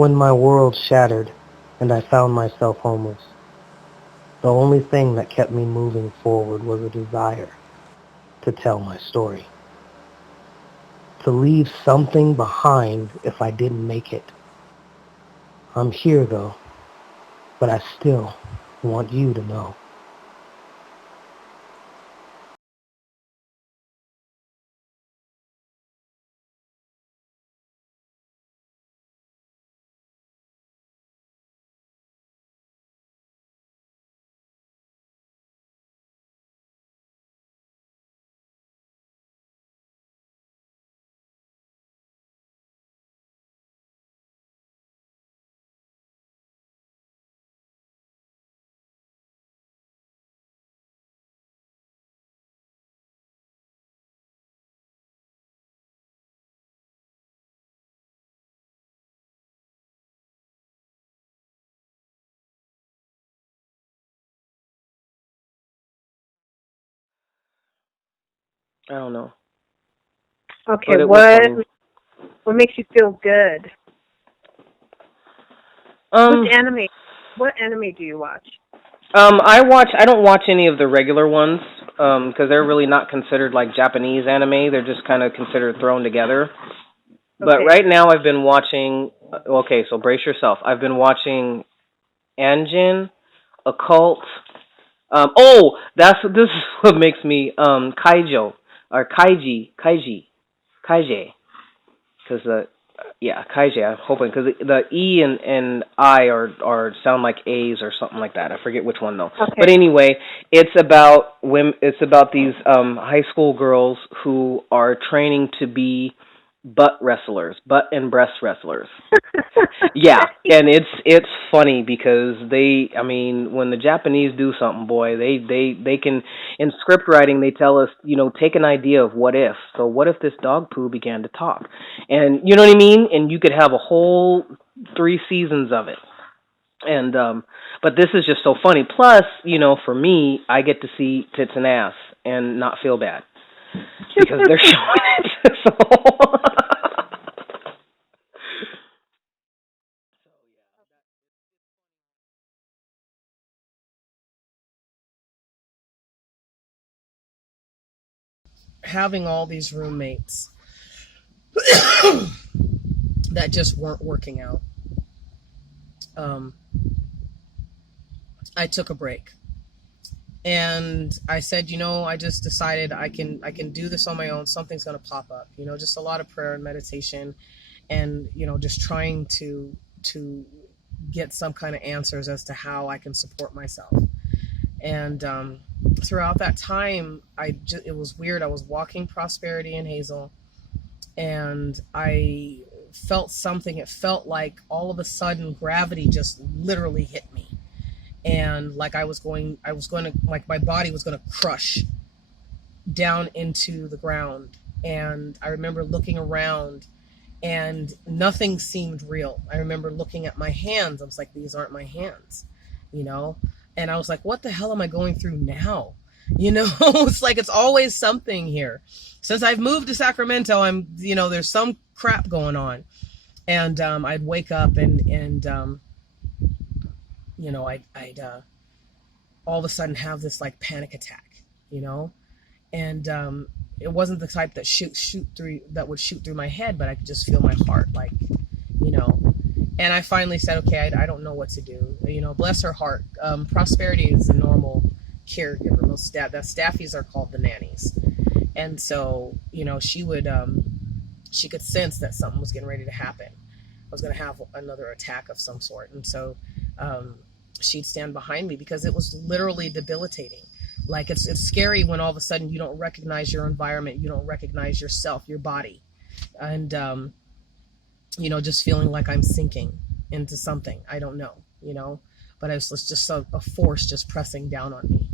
When my world shattered and I found myself homeless, the only thing that kept me moving forward was a desire to tell my story. To leave something behind if I didn't make it. I'm here though, but I still want you to know. I don't know, Okay, but it was funny. what makes you feel good? Which Um, anime? What anime do you watch? I watch. I don't watch any of the regular ones because they're really not considered like Japanese anime. They're just kind of considered thrown together. But Okay. right now, I've been watching. Okay, so brace yourself. I've been watching Anjin, Occult. This is what makes me Kaijo or Kaiji, because yeah, Kaiji. I'm hoping because the E and I are sound like A's or something like that. I forget which one though. But Okay. anyway, it's about women. It's about these high school girls who are training to be butt wrestlers, butt and breast wrestlers. Yeah, Okay. and it's funny because I mean, when the Japanese do something, boy, they can. In script writing, they tell us, take an idea of what if. So, what if this dog poo began to talk? And you know what I mean? And you could have a whole 3 seasons of it. And but this is just so funny. Plus, for me, I get to see tits and ass and not feel bad because they're showing it. So. Having all these roommates that just weren't working out, um, I took a break and I said, I just decided I can do this on my own. Something's gonna pop up, just a lot of prayer and meditation, and just trying to get some kind of answers as to how I can support myself. And throughout that time, it was weird. I was walking Prosperity and Hazel, and I felt something. It felt like all of a sudden gravity just literally hit me, and like I was going to, like my body was going to crush down into the ground. And I remember looking around and nothing seemed real. I remember looking at my hands. I was like, these aren't my hands, you know? And I was like, what the hell am I going through now? It's like it's always something here. Since I've moved to Sacramento, there's some crap going on. And I'd wake up and I'd all of a sudden have this like panic attack, you know? And it wasn't the type that would shoot through my head, but I could just feel my heart, like, you know. And I finally said, okay, I don't know what to do. Bless her heart. Prosperity is a normal caregiver. The staffies are called the nannies, and so she could sense that something was getting ready to happen. I was going to have another attack of some sort, and so um, she'd stand behind me because it was literally debilitating. Like it's scary when all of a sudden you don't recognize your environment, you don't recognize yourself, your body, and just feeling like I'm sinking into something. I don't know, but it was just a force just pressing down on me.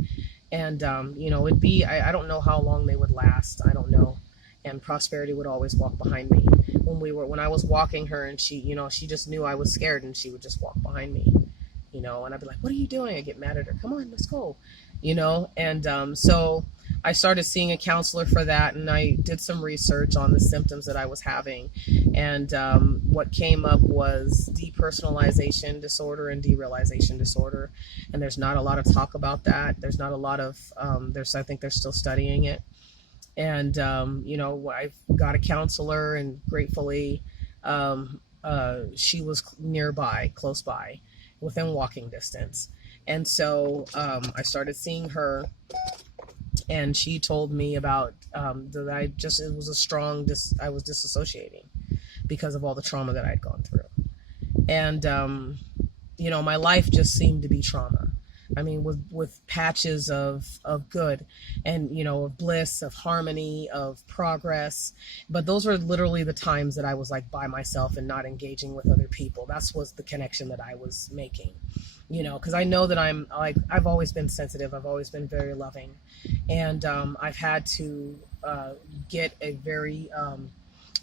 And it'd be I don't know how long they would last. I don't know. And Prosperity would always walk behind me when I was walking her, and she just knew I was scared, and she would just walk behind me. you know, and I'd be like, what are you doing? I get mad at her. Come on, let's go, you know? And so I started seeing a counselor for that, and I did some research on the symptoms that I was having. And what came up was depersonalization disorder and derealization disorder. And there's not a lot of talk about that. There's not a lot of, I think they're still studying it. And you know, I got a counselor, and gratefully she was nearby, close by, within walking distance. And so I started seeing her, and she told me about that it was a strong I was disassociating because of all the trauma that I'd gone through. And you know, my life just seemed to be trauma. I mean, with patches of good, and, you know, of bliss, of harmony, of progress. But those were literally the times that I was like by myself and not engaging with other people. That's was the connection that I was making, you know, because I know that I'm like, I've always been sensitive. I've always been very loving. And I've had to get a very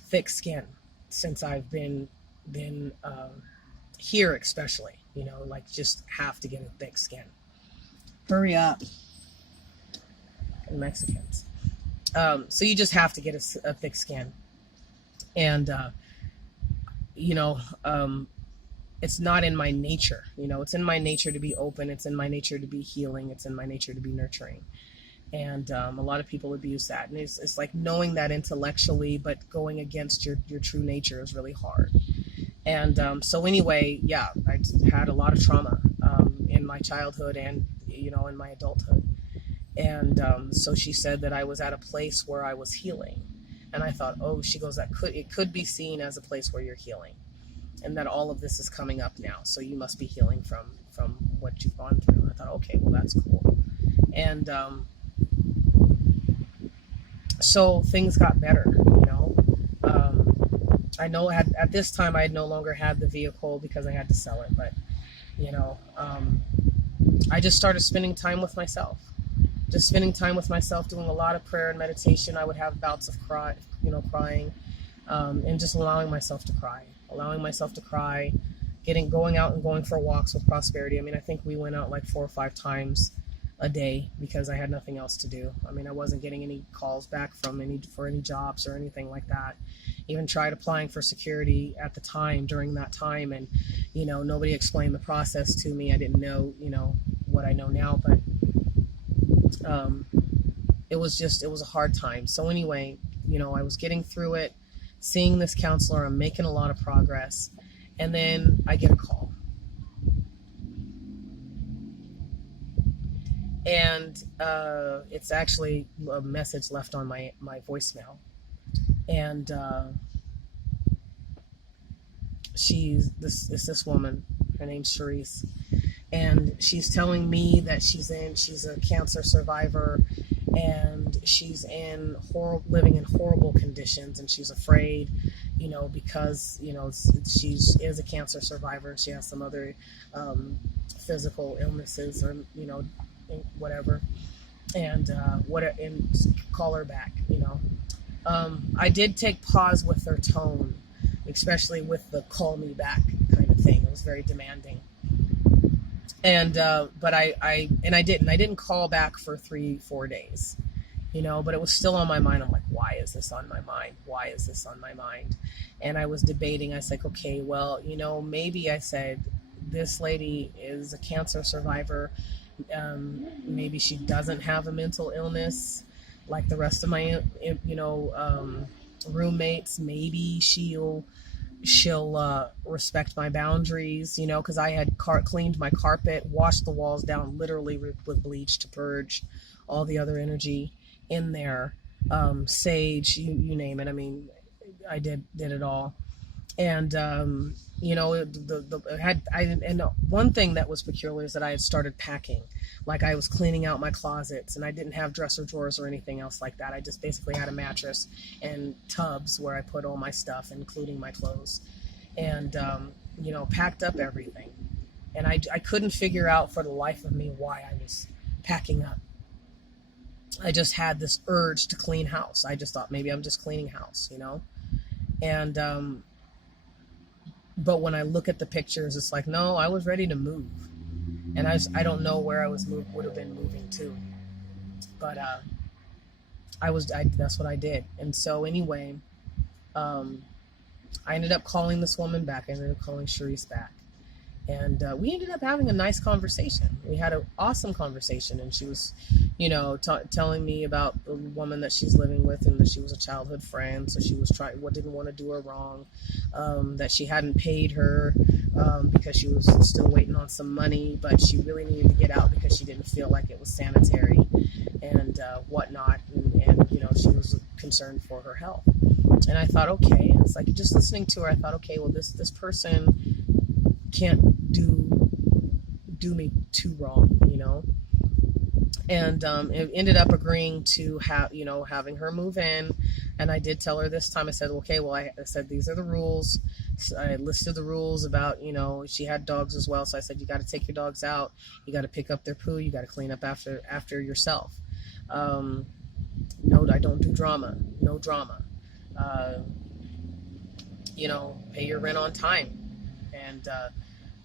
thick skin since I've been here, especially, you know, like just have to get a thick skin. Hurry up. And Mexicans. So you just have to get a thick skin. And, you know, it's not in my nature, you know, it's in my nature to be open. It's in my nature to be healing. It's in my nature to be nurturing. And a lot of people abuse that. And it's like knowing that intellectually, but going against your true nature is really hard. And so anyway, yeah, I had a lot of trauma in my childhood and, you know, in my adulthood. And so she said that I was at a place where I was healing. And I thought, oh, she goes, it could be seen as a place where you're healing. And that all of this is coming up now. So you must be healing from what you've gone through. And I thought, okay, well, that's cool. And so things got better, you know. I know at this time I no longer had the vehicle because I had to sell it, but, you know, I just started spending time with myself, doing a lot of prayer and meditation. I would have bouts of crying, and just allowing myself to cry, going out and going for walks with Prosperity. I mean, I think we went out like 4 or 5 times a day because I had nothing else to do. I mean, I wasn't getting any calls back for any jobs or anything like that. Even tried applying for security at the time, during that time, and, you know, nobody explained the process to me. I didn't know, you know, what I know now, but it was a hard time. So anyway, you know, I was getting through it, seeing this counselor, I'm making a lot of progress, and then I get a call. And it's actually a message left on my voicemail. And this woman, her name's Charisse, and she's telling me that she's a cancer survivor, and she's living in horrible conditions, and she's afraid, you know, because, you know, she is a cancer survivor. She has some other physical illnesses, or, you know, whatever, and call her back, you know. I did take pause with her tone, especially with the call me back kind of thing. It was very demanding. And but I didn't call back for 3-4 days, you know, but it was still on my mind. I'm like, why is this on my mind? And I was debating. I was like, okay, well, you know, maybe, I said, this lady is a cancer survivor. Maybe she doesn't have a mental illness like the rest of my, you know, roommates. Maybe she'll respect my boundaries, you know, because I had cleaned my carpet, washed the walls down literally with bleach to purge all the other energy in there. Sage, you name it. I mean, I did it all. And you know, and one thing that was peculiar is that I had started packing. Like, I was cleaning out my closets, and I didn't have dresser drawers or anything else like that. I just basically had a mattress and tubs where I put all my stuff, including my clothes, and you know, packed up everything. And I couldn't figure out for the life of me why I was packing up. I just had this urge to clean house. I just thought, maybe I'm just cleaning house, you know. And but when I look at the pictures, it's like, no, I was ready to move. And I don't know where I would have been moving to, but that's what I did. And so anyway, I ended up calling this woman back. I ended up calling Sharice back. And we ended up having a nice conversation. We had an awesome conversation, and she was, telling me about the woman that she's living with, and that she was a childhood friend, so she was didn't want to do her wrong, that she hadn't paid her because she was still waiting on some money, but she really needed to get out because she didn't feel like it was sanitary and whatnot, and she was concerned for her health. And I thought, okay, it's like just listening to her, I thought, okay, well, this person can't do me too wrong, and it ended up agreeing to having her move in. And I did tell her this time, I said, okay, well, I said, these are the rules. So I listed the rules about, she had dogs as well. So I said, you got to take your dogs out. You got to pick up their poo. You got to clean up after yourself. No, I don't do drama. No drama. Pay your rent on time. And,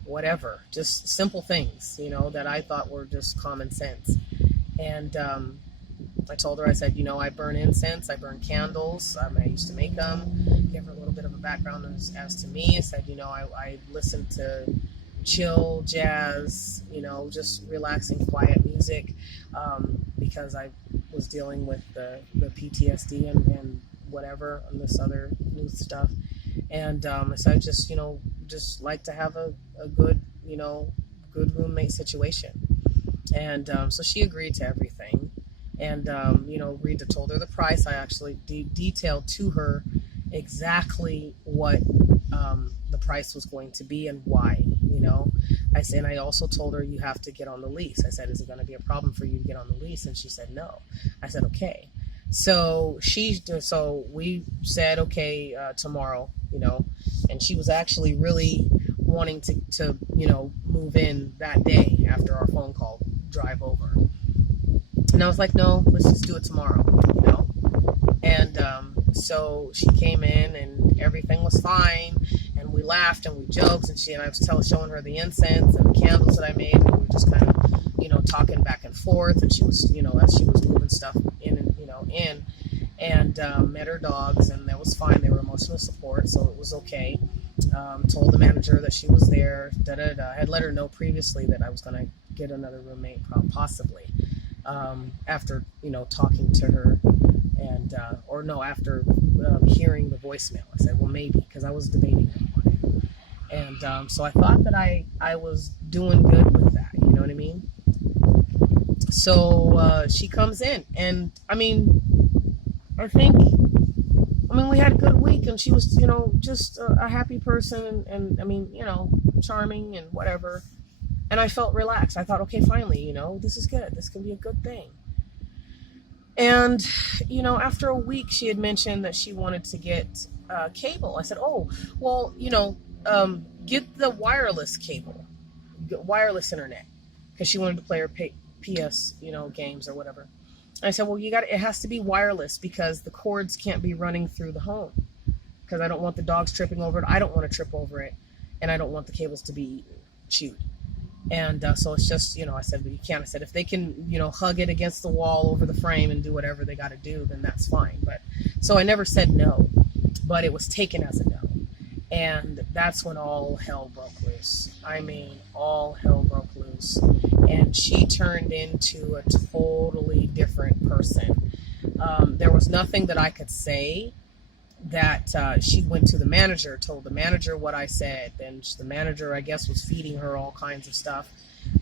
whatever, just simple things, that I thought were just common sense. And I told her, I said, I burn incense, I burn candles. I used to make them. Give her a little bit of a background as to me. I said, I listen to chill jazz, just relaxing, quiet music, because I was dealing with the PTSD and whatever, and this other new stuff. And so I just like to have a good, good roommate situation. And so she agreed to everything, and agreed to, told her the price. I actually detailed to her exactly what the price was going to be and why. I said, and I also told her, you have to get on the lease. I said, is it going to be a problem for you to get on the lease? And she said no. I said, okay. So we said, okay, tomorrow, and she was actually really wanting to move in that day after our phone call drive over. And I was like, no, let's just do it tomorrow, And so she came in and everything was fine, and we laughed and we joked, and I was showing her the incense and the candles that I made, and we were just kind of, talking back and forth, and she was, as she was moving stuff in and met her dogs, and that was fine. They were emotional support, so it was okay. Told the manager that she was there. I had let her know previously that I was going to get another roommate, possibly, after talking to her, and after hearing the voicemail. I said, well, maybe, because I was debating on it, and so I thought that I was doing good with that. You know what I mean? So she comes in, and we had a good week, and she was, just a happy person, and charming and whatever. And I felt relaxed. I thought, okay, finally, this is good. This can be a good thing. And, after a week, she had mentioned that she wanted to get cable. I said, oh, well, get the wireless cable, wireless internet, because she wanted to play her PS, games or whatever. I said, well, it has to be wireless, because the cords can't be running through the home, because I don't want the dogs tripping over it. I don't want to trip over it, and I don't want the cables to be chewed. And so it's just, I said, but you can't. I said, if they can, hug it against the wall over the frame and do whatever they got to do, then that's fine. But so I never said no, but it was taken as a no. And that's when all hell broke loose. All hell broke loose. And she turned into a totally different person. There was nothing that I could say that she went to the manager, told the manager what I said. And the manager, I guess, was feeding her all kinds of stuff.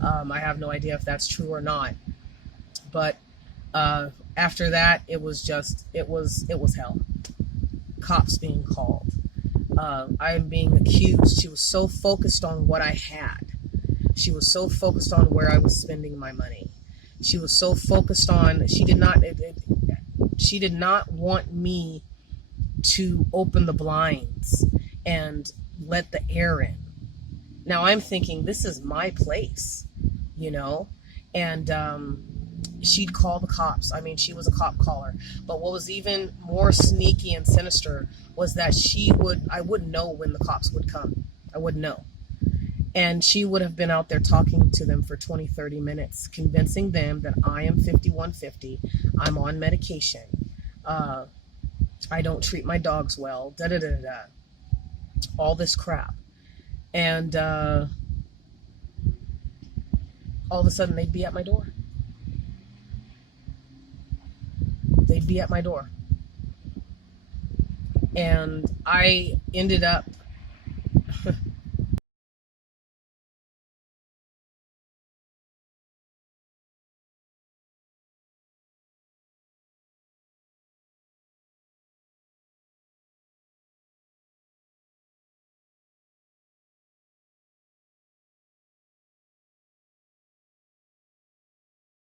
I have no idea if that's true or not. But after that, it was hell. Cops being called. I'm being accused. She was so focused on what I had. She was so focused on where I was spending my money. She was so focused on, she did not want me to open the blinds and let the air in. Now I'm thinking, this is my place, and she'd call the cops. She was a cop caller. But what was even more sneaky and sinister was that I wouldn't know when the cops would come. I wouldn't know. And she would have been out there talking to them for 20, 30 minutes, convincing them that I am 5150, I'm on medication, I don't treat my dogs well, da da da da, all this crap. And all of a sudden they'd be at my door. They'd be at my door. And I ended up